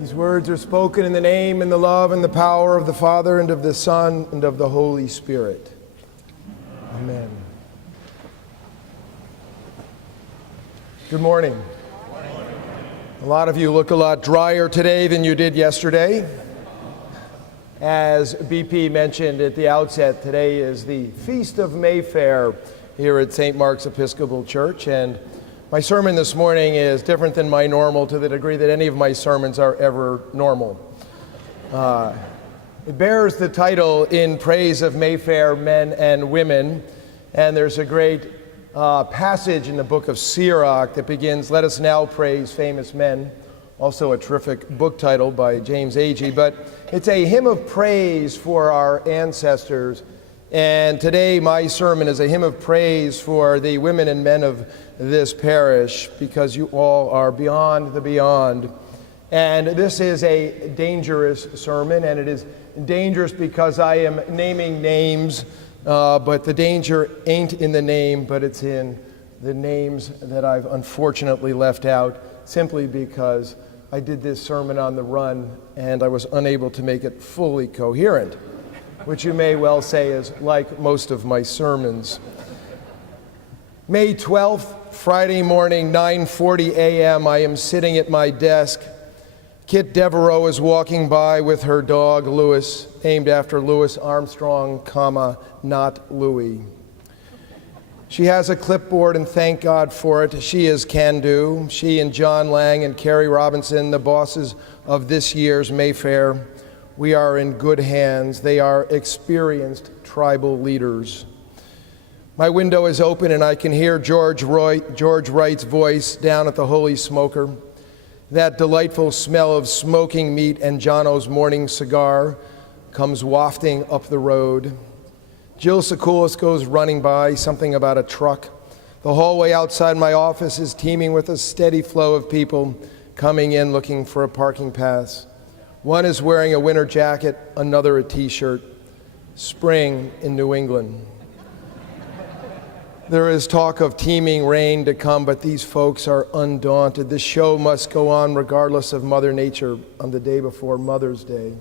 These words are spoken in the name and the love and the power of the Father and of the Son and of the Holy Spirit. Amen. Good morning. A lot of you look a lot drier today than you did yesterday. As BP mentioned at the outset, today is the Feast of Mayfair here at St. Mark's Episcopal Church, and my sermon this morning is different than my normal to the degree that any of my sermons are ever normal. It bears the title In Praise of Mayfair Men and Women, and there's a great passage in the book of Sirach that begins, "Let us now praise famous men," also a terrific book title by James Agee, but it's a hymn of praise for our ancestors. And today my sermon is a hymn of praise for the women and men of this parish, because you all are beyond the beyond. And this is a dangerous sermon, and it is dangerous because I am naming names, but the danger ain't in the name, but it's in the names that I've unfortunately left out, simply because I did this sermon on the run and I was unable to make it fully coherent, which you may well say is like most of my sermons. May 12th, Friday morning, 9:40 a.m., I am sitting at my desk. Kit Devereaux is walking by with her dog, Louis, named after Louis Armstrong, not Louis. She has a clipboard, and thank God for it. She is can-do. She and John Lang and Carrie Robinson, the bosses of this year's Mayfair, we are in good hands. They are experienced tribal leaders. My window is open and I can hear George Wright's voice down at the Holy Smoker. That delightful smell of smoking meat and Jono's morning cigar comes wafting up the road. Jill Sekulis goes running by, something about a truck. The hallway outside my office is teeming with a steady flow of people coming in looking for a parking pass. One is wearing a winter jacket, another a t-shirt. Spring in New England. There is talk of teeming rain to come, but these folks are undaunted. This show must go on regardless of Mother Nature on the day before Mother's Day.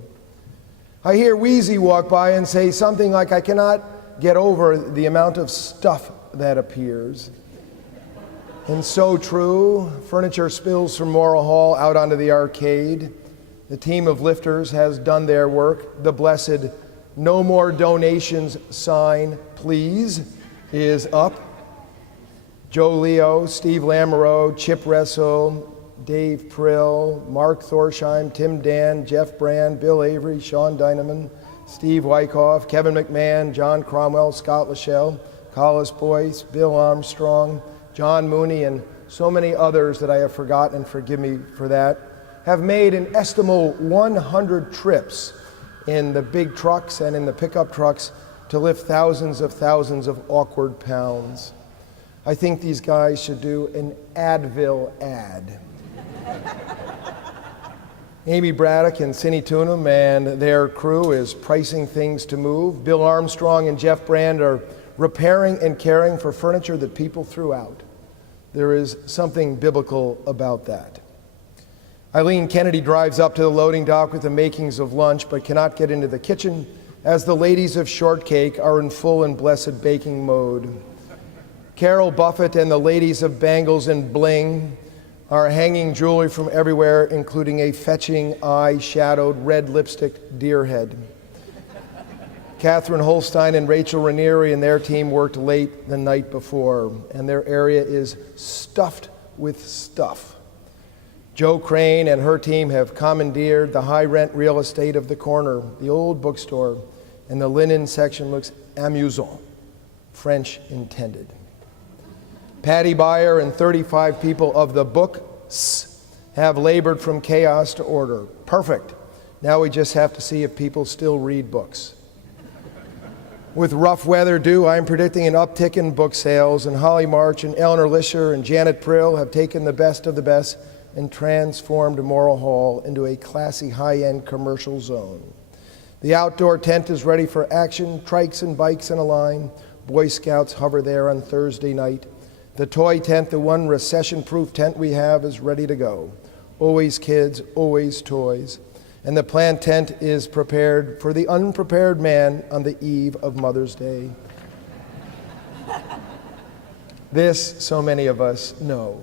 I hear Wheezy walk by and say something like, "I cannot get over the amount of stuff that appears." And so true, furniture spills from Morrill Hall out onto the arcade. The team of lifters has done their work. The blessed "No more donations" sign, please, is up. Joe Leo, Steve Lamoureux, Chip Ressel, Dave Prill, Mark Thorsheim, Tim Dan, Jeff Brand, Bill Avery, Sean Dynaman, Steve Wyckoff, Kevin McMahon, John Cromwell, Scott Lachelle, Collis Boyce, Bill Armstrong, John Mooney, and so many others that I have forgotten, and forgive me for that, have made an estimable 100 trips in the big trucks and in the pickup trucks to lift thousands of awkward pounds. I think these guys should do an Advil ad. Amy Braddock and Cindy Tunham and their crew is pricing things to move. Bill Armstrong and Jeff Brand are repairing and caring for furniture that people threw out. There is something biblical about that. Eileen Kennedy drives up to the loading dock with the makings of lunch, but cannot get into the kitchen as the ladies of Shortcake are in full and blessed baking mode. Carol Buffett and the ladies of Bangles and Bling are hanging jewelry from everywhere, including a fetching eye-shadowed red lipstick deer head. Catherine Holstein and Rachel Ranieri and their team worked late the night before, and their area is stuffed with stuff. Jo Crane and her team have commandeered the high-rent real estate of the corner, the old bookstore, and the linen section looks amusant, French intended. Patty Beyer and 35 people of the books have labored from chaos to order. Perfect. Now we just have to see if people still read books. With rough weather due, I'm predicting an uptick in book sales, and Holly March and Eleanor Lisher and Janet Prill have taken the best of the best and transformed Morrill Hall into a classy high-end commercial zone. The outdoor tent is ready for action, trikes and bikes in a line. Boy Scouts hover there on Thursday night. The toy tent, the one recession-proof tent we have, is ready to go. always kids, always toys. And the planned tent is prepared for the unprepared man on the eve of Mother's Day. This, so many of us know.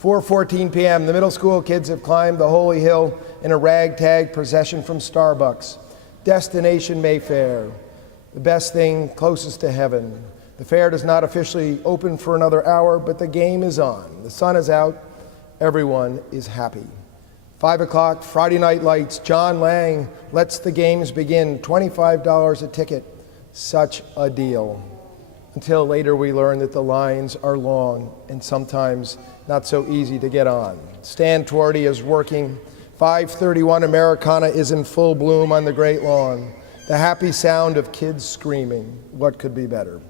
4:14 p.m., the middle school kids have climbed the Holy Hill in a ragtag procession from Starbucks. Destination Mayfair, the best thing closest to heaven. The fair does not officially open for another hour, but the game is on. The sun is out. Everyone is happy. 5 o'clock, Friday Night Lights. John Lang lets the games begin. $25 a ticket. Such a deal. Until later we learn that the lines are long and sometimes not so easy to get on. Stan Twardy is working. 5:31 Americana is in full bloom on the Great Lawn. The happy sound of kids screaming. What could be better?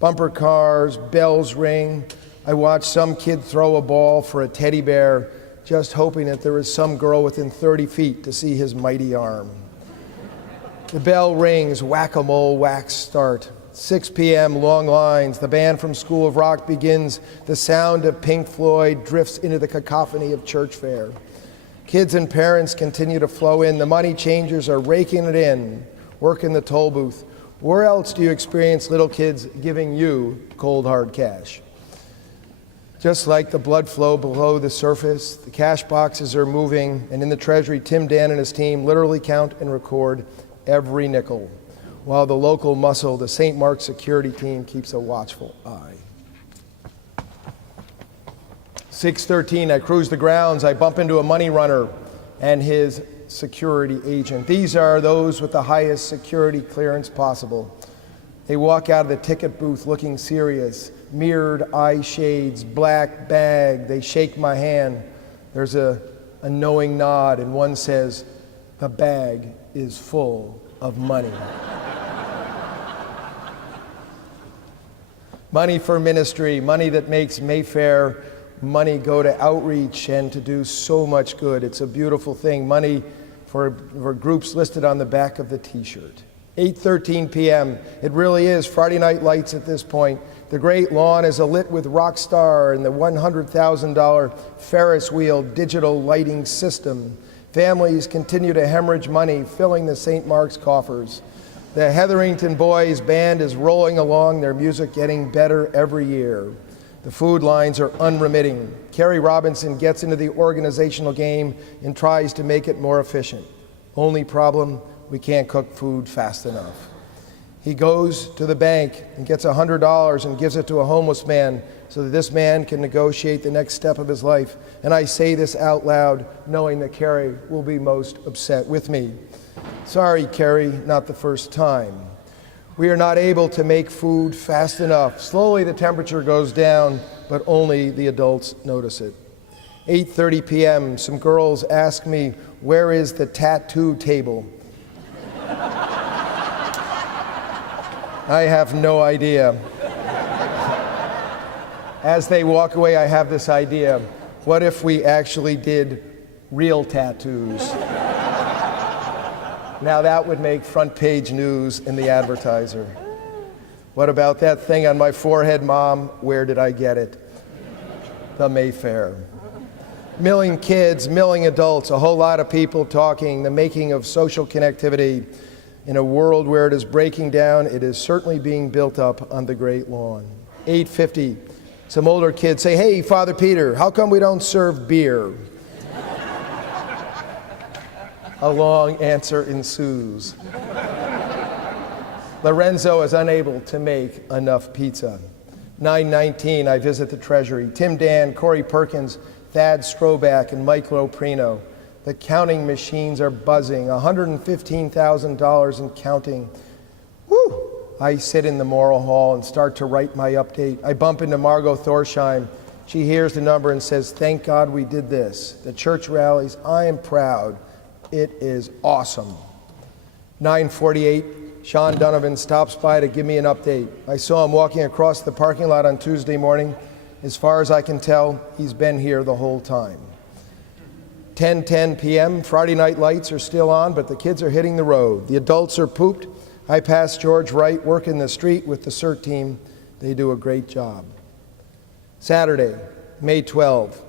Bumper cars, bells ring. I watch some kid throw a ball for a teddy bear, just hoping that there is some girl within 30 feet to see his mighty arm. The bell rings, whack-a-mole, wax start. 6 p.m., long lines. The band from School of Rock begins. The sound of Pink Floyd drifts into the cacophony of church fair. Kids and parents continue to flow in. The money changers are raking it in, working the toll booth. Where else do you experience little kids giving you cold, hard cash? Just like the blood flow below the surface, the cash boxes are moving, and in the treasury, Tim Dan and his team literally count and record every nickel, while the local muscle, the St. Mark's security team, keeps a watchful eye. 6:13, I cruise the grounds. I bump into a money runner and his security agent. These are those with the highest security clearance possible. They walk out of the ticket booth looking serious, mirrored eye shades, black bag. They shake my hand. There's a knowing nod, and one says, "The bag is full of money." Money for ministry, money that makes Mayfair money go to outreach and to do so much good. It's a beautiful thing. Money for groups listed on the back of the t-shirt. 8:13 p.m. It really is Friday Night Lights at this point. The Great Lawn is alit with Rockstar and the $100,000 Ferris wheel digital lighting system. Families continue to hemorrhage money, filling the St. Mark's coffers. The Hetherington Boys Band is rolling along, their music getting better every year. The food lines are unremitting. Kerry Robinson gets into the organizational game and tries to make it more efficient. Only problem, we can't cook food fast enough. He goes to the bank and gets $100 and gives it to a homeless man so that this man can negotiate the next step of his life. And I say this out loud, knowing that Kerry will be most upset with me. Sorry, Kerry, not the first time. We are not able to make food fast enough. Slowly the temperature goes down, but only the adults notice it. 8:30 p.m., some girls ask me, where is the tattoo table? I have no idea. As they walk away, I have this idea. What if we actually did real tattoos? Now that would make front page news in the Advertiser. What about that thing on my forehead, Mom? Where did I get it? The Mayfair. Milling kids, milling adults, a whole lot of people talking, the making of social connectivity. In a world where it is breaking down, it is certainly being built up on the Great Lawn. 8:50, some older kids say, hey, Father Peter, how come we don't serve beer? A long answer ensues. Lorenzo is unable to make enough pizza. 9:19, I visit the Treasury. Tim Dan, Corey Perkins, Thad Stroback, and Mike Loprino. The counting machines are buzzing, $115,000 and counting. Woo! I sit in the Moral Hall and start to write my update. I bump into Margot Thorsheim. She hears the number and says, thank God we did this. The church rallies, I am proud. It is awesome. 9:48, Sean Donovan stops by to give me an update. I saw him walking across the parking lot on Tuesday morning. As far as I can tell, he's been here the whole time. 10:10 p.m., Friday Night Lights are still on, but the kids are hitting the road. The adults are pooped. I pass George Wright working the street with the CERT team. They do a great job. Saturday, May 12.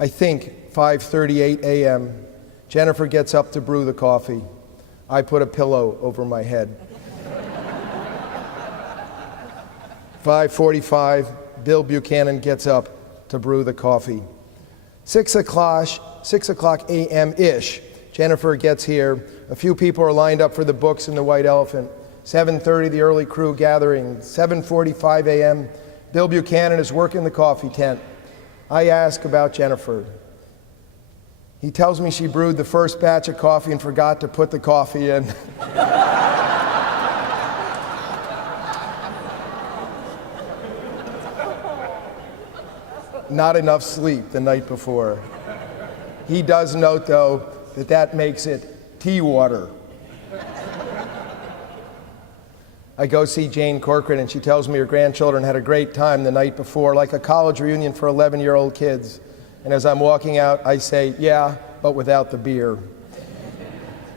I think 5:38 a.m. Jennifer gets up to brew the coffee. I put a pillow over my head. 5:45, Bill Buchanan gets up to brew the coffee. 6 o'clock a.m.-ish, Jennifer gets here. A few people are lined up for the books in the White Elephant. 7:30, the early crew gathering. 7:45 a.m., Bill Buchanan is working the coffee tent. I ask about Jennifer. He tells me she brewed the first batch of coffee and forgot to put the coffee in. Not enough sleep the night before. He does note, though, that makes it tea water. I go see Jane Corcoran, and she tells me her grandchildren had a great time the night before, like a college reunion for 11-year-old kids. And as I'm walking out, I say, yeah, but without the beer.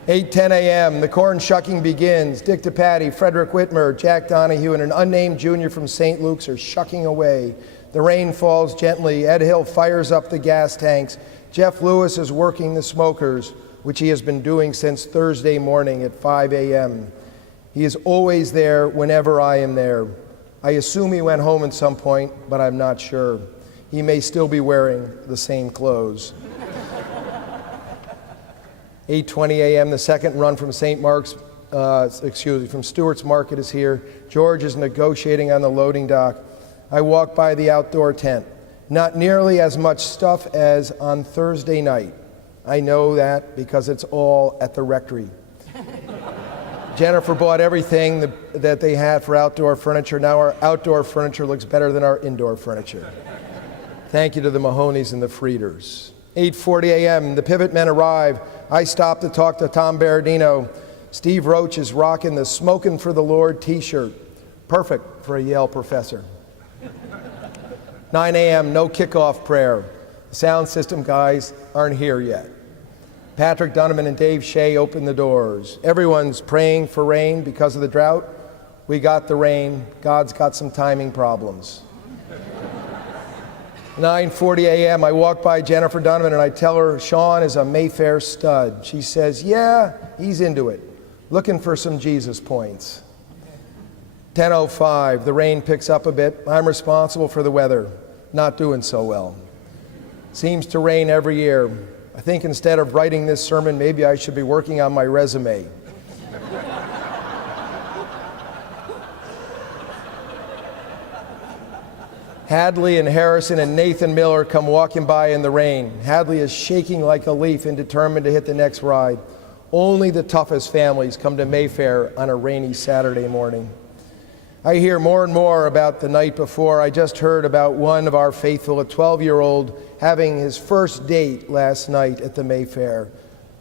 8:10 a.m., the corn shucking begins. Dick DePatty, Frederick Whitmer, Jack Donahue, and an unnamed junior from St. Luke's are shucking away. The rain falls gently. Ed Hill fires up the gas tanks. Jeff Lewis is working the smokers, which he has been doing since Thursday morning at 5 a.m. He is always there whenever I am there. I assume he went home at some point, but I'm not sure. He may still be wearing the same clothes. 8:20 a.m., the second run from from Stewart's Market is here. George is negotiating on the loading dock. I walk by the outdoor tent. Not nearly as much stuff as on Thursday night. I know that because it's all at the rectory. Jennifer bought everything that they had for outdoor furniture. Now our outdoor furniture looks better than our indoor furniture. Thank you to the Mahoneys and the Frieders. 8:40 a.m., the pivot men arrive. I stop to talk to Tom Berardino. Steve Roach is rocking the Smokin' for the Lord t-shirt. Perfect for a Yale professor. 9 a.m., no kickoff prayer. The sound system guys aren't here yet. Patrick Donovan and Dave Shea open the doors. Everyone's praying for rain because of the drought. We got the rain. God's got some timing problems. 9:40 a.m., I walk by Jennifer Donovan and I tell her Sean is a Mayfair stud. She says, yeah, he's into it. Looking for some Jesus points. 10:05, the rain picks up a bit. I'm responsible for the weather. Not doing so well. Seems to rain every year. I think instead of writing this sermon, maybe I should be working on my resume. Hadley and Harrison and Nathan Miller come walking by in the rain. Hadley is shaking like a leaf and determined to hit the next ride. Only the toughest families come to Mayfair on a rainy Saturday morning. I hear more and more about the night before. I just heard about one of our faithful, a 12-year-old, having his first date last night at the Mayfair.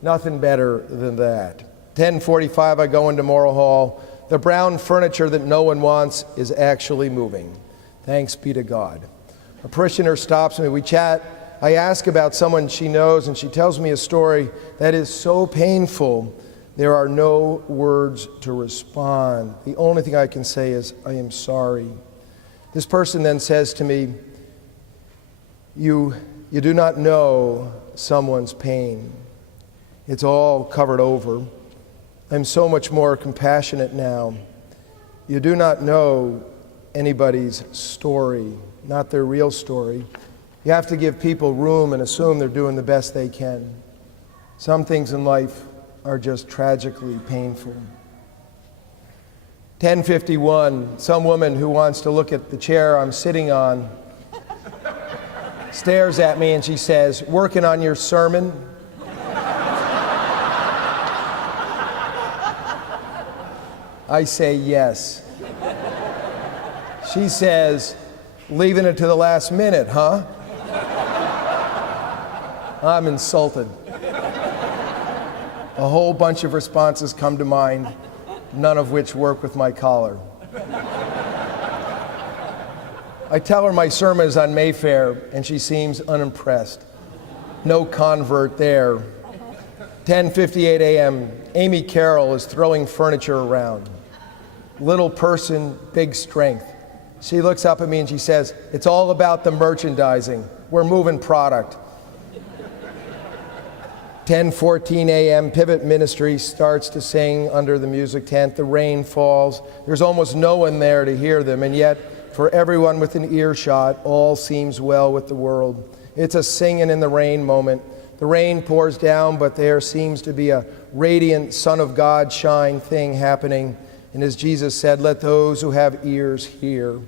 Nothing better than that. 10:45, I go into Morrill Hall. The brown furniture that no one wants is actually moving. Thanks be to God. A parishioner stops me. We chat. I ask about someone she knows, and she tells me a story that is so painful, there are no words to respond. The only thing I can say is, I am sorry. This person then says to me, you do not know someone's pain. It's all covered over. I'm so much more compassionate now. You do not know anybody's story, not their real story. You have to give people room and assume they're doing the best they can. Some things in life are just tragically painful. 10:51, some woman who wants to look at the chair I'm sitting on stares at me and she says, "Working on your sermon?" I say yes. She says, "Leaving it to the last minute, huh?" I'm insulted. A whole bunch of responses come to mind, none of which work with my collar. I tell her my sermon is on Mayfair, and she seems unimpressed. No convert there. 10:58 a.m., Amy Carroll is throwing furniture around. Little person, big strength. She looks up at me and she says, "It's all about the merchandising. We're moving product." 10:14 a.m., Pivot Ministry starts to sing under the music tent. The rain falls. There's almost no one there to hear them, and yet for everyone within earshot, all seems well with the world. It's a singing in the rain moment. The rain pours down, but there seems to be a radiant Son of God shine thing happening. And as Jesus said, let those who have ears hear.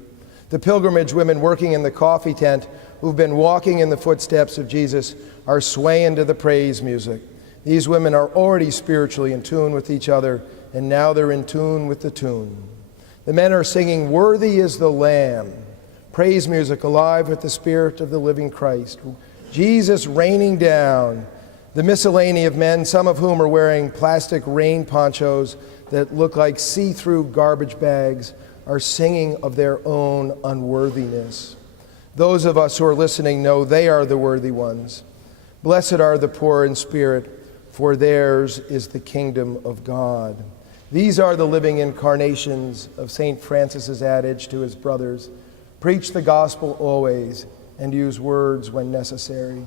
The pilgrimage women working in the coffee tent, who've been walking in the footsteps of Jesus, are swaying to the praise music. These women are already spiritually in tune with each other, and now they're in tune with the tune. The men are singing, "Worthy is the Lamb," praise music alive with the Spirit of the living Christ. Jesus raining down. The miscellany of men, some of whom are wearing plastic rain ponchos that look like see-through garbage bags, are singing of their own unworthiness. Those of us who are listening know they are the worthy ones. Blessed are the poor in spirit, for theirs is the kingdom of God. These are the living incarnations of St. Francis's adage to his brothers: preach the gospel always and use words when necessary.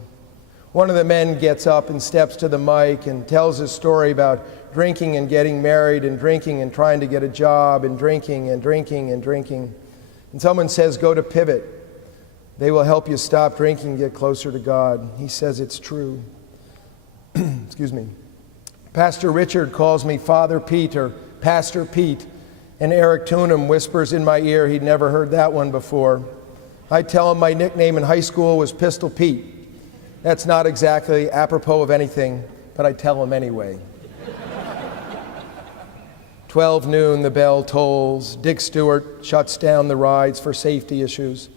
One of the men gets up and steps to the mic and tells his story about drinking and getting married and drinking and trying to get a job and drinking and drinking and drinking. And someone says, go to Pivot. They will help you stop drinking and get closer to God. He says it's true. Excuse me. Pastor Richard calls me Father Pete or Pastor Pete, and Eric Tunham whispers in my ear he'd never heard that one before. I tell him my nickname in high school was Pistol Pete. That's not exactly apropos of anything, but I tell him anyway. 12 noon, the bell tolls. Dick Stewart shuts down the rides for safety issues.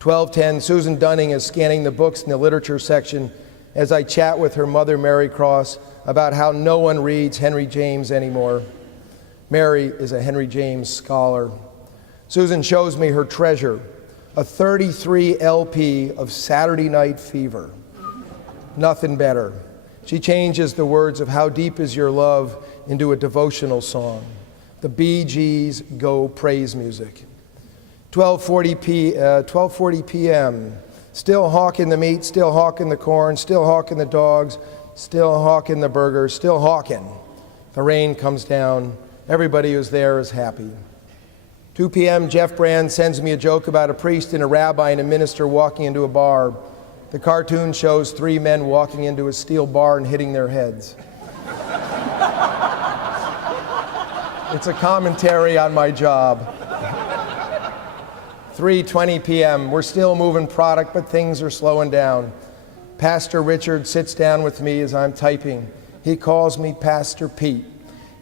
12:10, Susan Dunning is scanning the books in the literature section as I chat with her mother, Mary Cross, about how no one reads Henry James anymore. Mary is a Henry James scholar. Susan shows me her treasure, a 33 LP of Saturday Night Fever. Nothing better. She changes the words of How Deep Is Your Love into a devotional song. The Bee Gees go praise music. 12:40 p.m. Still hawking the meat, still hawking the corn, still hawking the dogs, still hawking the burgers, still hawking. The rain comes down. Everybody who's there is happy. 2 p.m., Jeff Brand sends me a joke about a priest and a rabbi and a minister walking into a bar. The cartoon shows 3 men walking into a steel bar and hitting their heads. It's a commentary on my job. 3:20 p.m., we're still moving product, but things are slowing down. Pastor Richard sits down with me as I'm typing. He calls me Pastor Pete.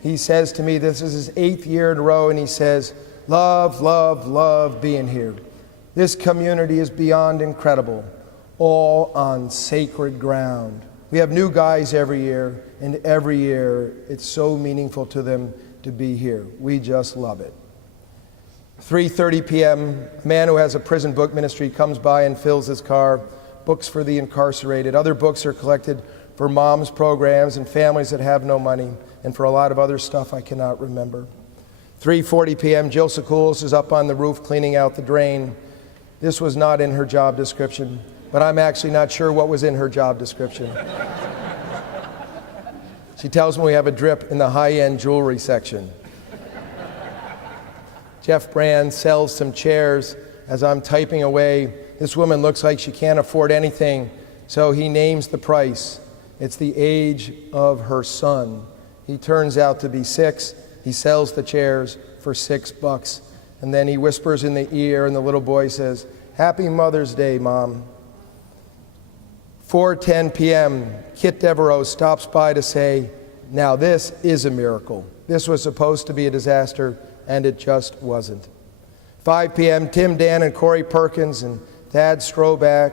He says to me, this is his 8th year in a row, and he says, love, love, love being here. This community is beyond incredible, all on sacred ground. We have new guys every year, and every year it's so meaningful to them to be here. We just love it. 3:30 p.m., a man who has a prison book ministry comes by and fills his car, books for the incarcerated. Other books are collected for moms programs and families that have no money, and for a lot of other stuff I cannot remember. 3:40 p.m., Jill Sekulis is up on the roof cleaning out the drain. This was not in her job description, but I'm actually not sure what was in her job description. She tells me we have a drip in the high-end jewelry section. Jeff Brand sells some chairs as I'm typing away. This woman looks like she can't afford anything, so he names the price. It's the age of her son. He turns out to be 6. He sells the chairs for $6, and then he whispers in the ear, and the little boy says, "Happy Mother's Day, Mom." 4:10 p.m., Kit Devereaux stops by to say, now this is a miracle. This was supposed to be a disaster, and it just wasn't. 5 p.m., Tim Dan and Corey Perkins and Thad Stroback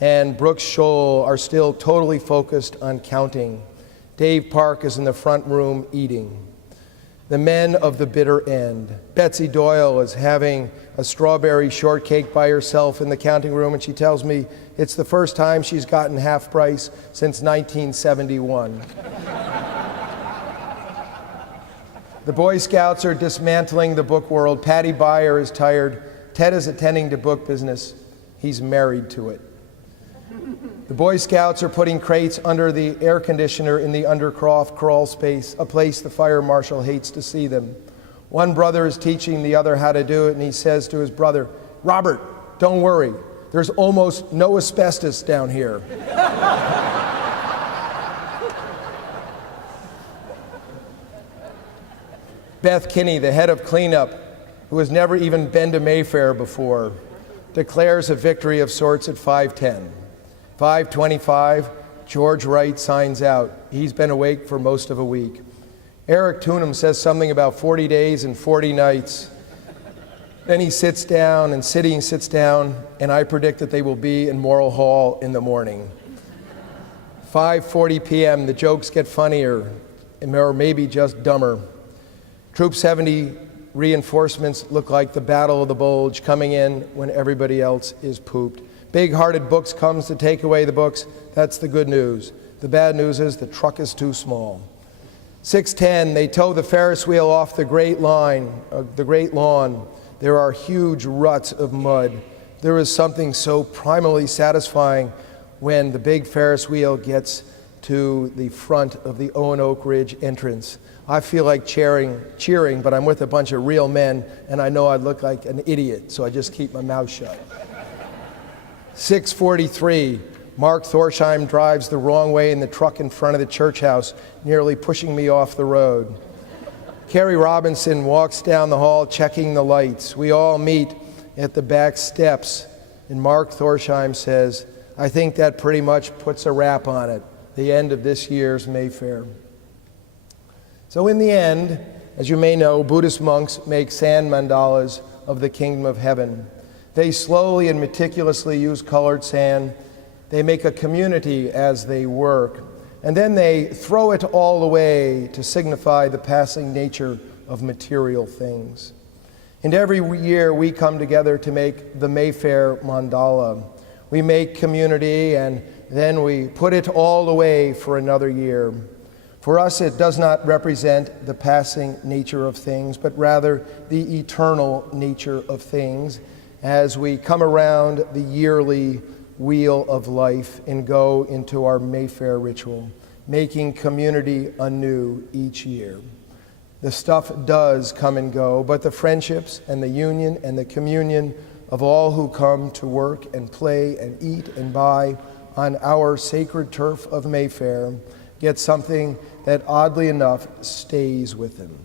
and Brooks Scholl are still totally focused on counting. Dave Park is in the front room eating. The men of the bitter end. Betsy Doyle is having a strawberry shortcake by herself in the counting room, and she tells me it's the first time she's gotten half price since 1971. The Boy Scouts are dismantling the book world. Patty Beyer is tired. Ted is attending to book business. He's married to it. The Boy Scouts are putting crates under the air conditioner in the Undercroft crawl space, a place the fire marshal hates to see them. One brother is teaching the other how to do it, and he says to his brother, "Robert, don't worry, there's almost no asbestos down here." Beth Kinney, the head of cleanup, who has never even been to Mayfair before, declares a victory of sorts at 5:10. 5:25, George Wright signs out. He's been awake for most of a week. Eric Toonham says something about 40 days and 40 nights. Then he sits down, and sitting sits down, and I predict that they will be in Morrill Hall in the morning. 5:40 p.m., the jokes get funnier, or maybe just dumber. Troop 70 reinforcements look like the Battle of the Bulge coming in when everybody else is pooped. Big-hearted Books comes to take away the books. That's the good news. The bad news is the truck is too small. 6:10, they tow the Ferris wheel off the Great Lawn. There are huge ruts of mud. There is something so primally satisfying when the big Ferris wheel gets to the front of the Owen Oak Ridge entrance. I feel like cheering, but I'm with a bunch of real men, and I know I look like an idiot, so I just keep my mouth shut. 6:43, Mark Thorsheim drives the wrong way in the truck in front of the church house, nearly pushing me off the road. Carrie Robinson walks down the hall checking the lights. We all meet at the back steps, and Mark Thorsheim says, "I think that pretty much puts a wrap on it, the end of this year's Mayfair." So in the end, as you may know, Buddhist monks make sand mandalas of the kingdom of heaven. They slowly and meticulously use colored sand. They make a community as they work. And then they throw it all away to signify the passing nature of material things. And every year we come together to make the Mayfair mandala. We make community and then we put it all away for another year. For us, it does not represent the passing nature of things, but rather the eternal nature of things as we come around the yearly wheel of life and go into our Mayfair ritual, making community anew each year. The stuff does come and go, but the friendships and the union and the communion of all who come to work and play and eat and buy on our sacred turf of Mayfair get something that oddly enough stays with them.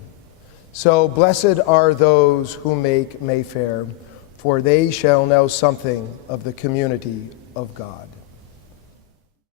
So blessed are those who make Mayfair, for they shall know something of the community of God.